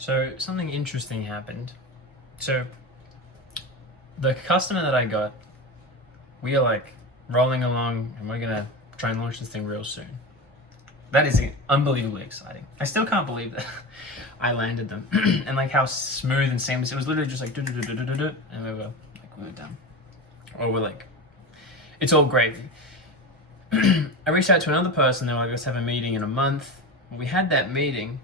So something interesting happened. So the customer that I got, we are like rolling along and we're gonna try and launch this thing real soon. That is unbelievably exciting. I still can't believe that I landed them and like how smooth and seamless. It was literally just like do do do do do do do, and we were done. Or we're like, it's all gravy. I reached out to another person. They were like, let's have a meeting in a month. We had that meeting,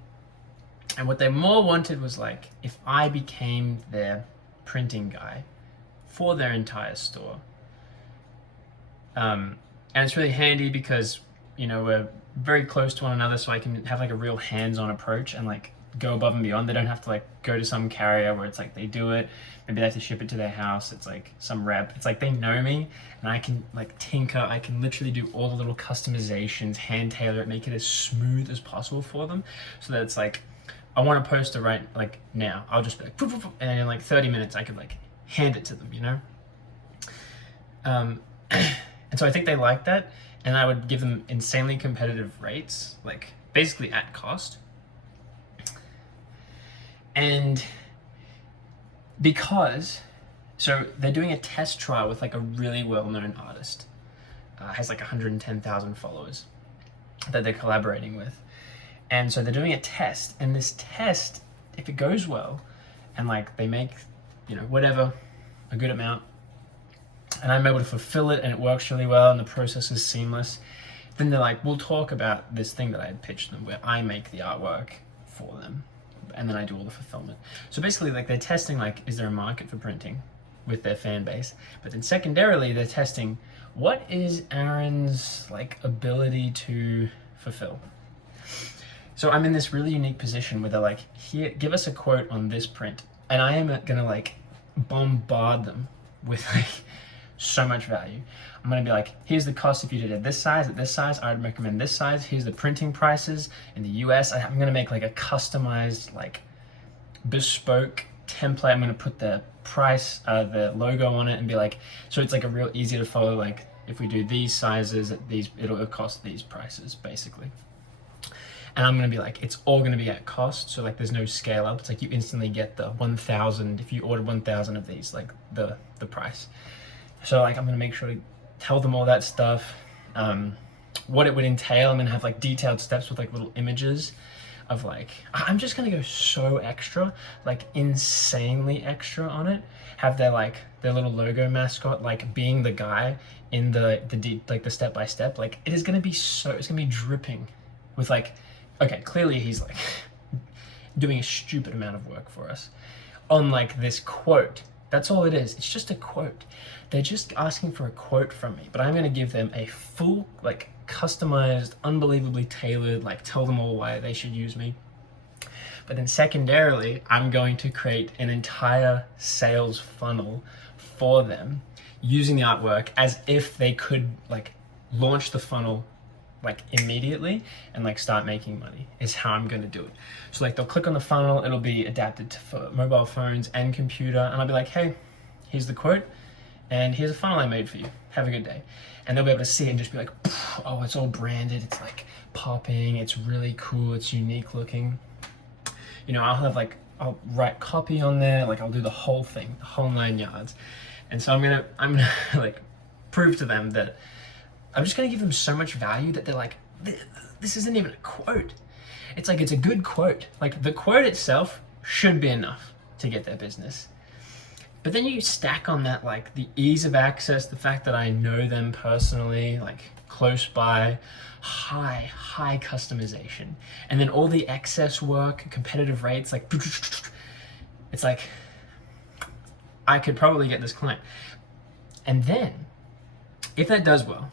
and what they more wanted was like if I became their printing guy for their entire store. And it's really handy because we're very close to one another, so I can have like a real hands-on approach and like go above and beyond. They don't have to like go to some carrier where it's like they do it, maybe they have to ship it to their house, it's like some rep. It's like they know me and I can like tinker. I can literally do all the little customizations, hand tailor it, make it as smooth as possible for them, so that it's like I want a poster right like now, I'll just be like poof, poof, poof, and in like 30 minutes I could like hand it to them. And so I think they like that, and I would give them insanely competitive rates, like basically at cost. And because, so they're doing a test trial with like a really well-known artist, has like 110,000 followers that they're collaborating with. And so they're doing a test, and this test, if it goes well, and like they make, whatever, a good amount, and I'm able to fulfill it and it works really well and the process is seamless, then they're like, we'll talk about this thing that I had pitched them where I make the artwork for them and then I do all the fulfillment. So basically like they're testing like, is there a market for printing with their fan base? But then secondarily, they're testing what is Aaron's like ability to fulfill. So I'm in this really unique position where they're like, here, give us a quote on this print. And I am gonna like bombard them with like so much value. I'm gonna be like, here's the cost if you did it this size, at this size, I'd recommend this size. Here's the printing prices in the US. I'm gonna make like a customized, like bespoke template. I'm gonna put the price, the logo on it and be like, so it's like a real easy to follow, like if we do these sizes at these, it'll cost these prices basically. And I'm gonna be like, it's all gonna be at cost, so like there's no scale up. It's like you instantly get the 1,000, if you order 1,000 of these, like the price. So like I'm gonna make sure to tell them all that stuff, what it would entail. I'm gonna have like detailed steps with like little images of like, I'm just gonna go so extra, like insanely extra on it. Have their like their little logo mascot like being the guy in the step by step. Like it is gonna be so, it's gonna be dripping with like, okay, clearly he's like doing a stupid amount of work for us on like this quote. That's all it is. It's just a quote. They're just asking for a quote from me, but I'm going to give them a full, like customized, unbelievably tailored, like tell them all why they should use me. But then secondarily, I'm going to create an entire sales funnel for them using the artwork as if they could like launch the funnel like immediately and like start making money is how I'm going to do it. So like they'll click on the funnel, it'll be adapted for mobile phones and computer, and I'll be like, hey, here's the quote and here's a funnel I made for you, have a good day. And they'll be able to see it and just be like, oh, it's all branded, it's like popping, it's really cool, it's unique looking. I'll write copy on there, like I'll do the whole thing, the whole 9 yards. And so I'm gonna like prove to them that I'm just gonna give them so much value that they're like, this isn't even a quote. It's like, it's a good quote. Like the quote itself should be enough to get their business. But then you stack on that like the ease of access, the fact that I know them personally, like close by, high customization, and then all the excess work, competitive rates, like it's like, I could probably get this client. And then if that does well,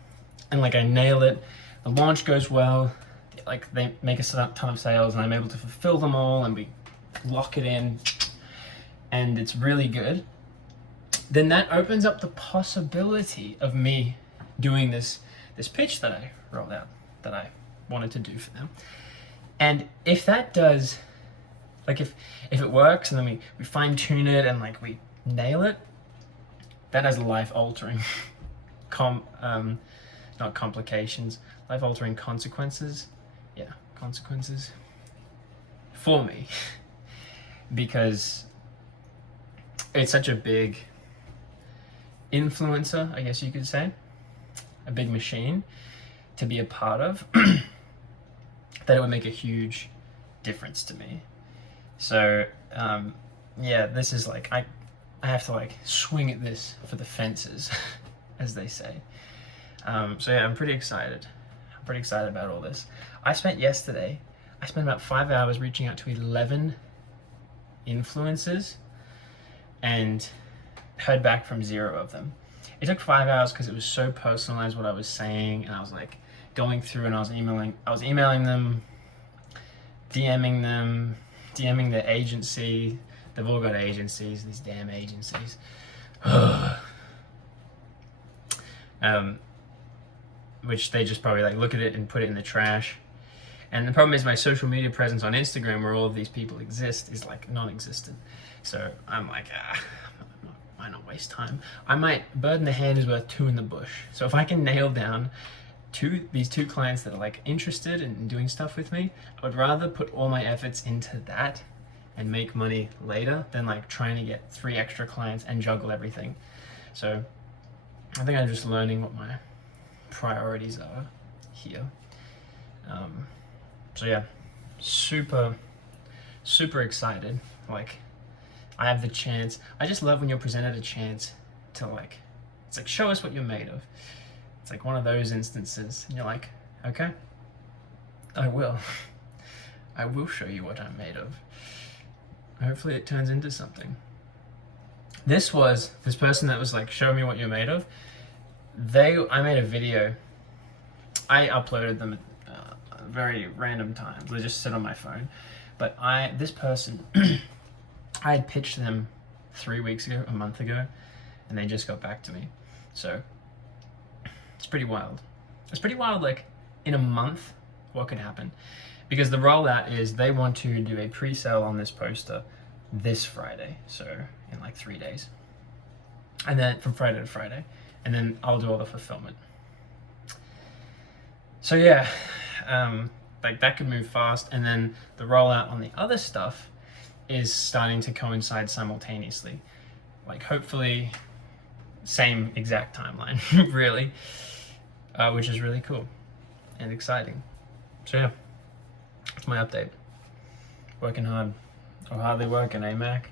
and like I nail it, the launch goes well, like they make a ton of sales and I'm able to fulfill them all and we lock it in and it's really good, then that opens up the possibility of me doing this pitch that I rolled out, that I wanted to do for them. And if that does, like if it works and then we fine tune it and like we nail it, that has life altering not complications, life-altering consequences. Yeah, consequences for me. because it's such a big influencer, I guess you could say, a big machine to be a part of, that it would make a huge difference to me. So yeah, this is like, I have to like swing at this for the fences, as they say. So yeah, I'm pretty excited. I'm pretty excited about all this. I spent about 5 hours reaching out to 11 influencers and heard back from 0 of them. It took 5 hours because it was so personalized what I was saying, and I was like going through and I was emailing them, DMing the agency. They've all got agencies, these damn agencies. Which they just probably like look at it and put it in the trash. And the problem is my social media presence on Instagram, where all of these people exist, is like non-existent. So I'm like, why not waste time? Bird in the hand is worth 2 in the bush. So if I can nail down these two clients that are like interested in doing stuff with me, I would rather put all my efforts into that and make money later than like trying to get 3 extra clients and juggle everything. So I think I'm just learning what my priorities are here. So yeah, super excited. Like, I have the chance. I just love when you're presented a chance to like, it's like, show us what you're made of. It's like one of those instances, and you're like, okay, I will. I will show you what I'm made of. Hopefully it turns into something. This person that was like, show me what you're made of. I made a video. I uploaded them at very random times. They just sit on my phone. But this person, I had pitched them 3 weeks ago, a month ago, and they just got back to me. So it's pretty wild. It's pretty wild, like, in a month, what could happen. Because the rollout is they want to do a pre-sale on this poster this Friday. So in like 3 days. And then from Friday to Friday. And then I'll do all the fulfillment. So yeah, like that could move fast. And then the rollout on the other stuff is starting to coincide simultaneously. Like, hopefully same exact timeline, really, which is really cool and exciting. So yeah, that's my update. Working hard, or hardly working, eh, Mac?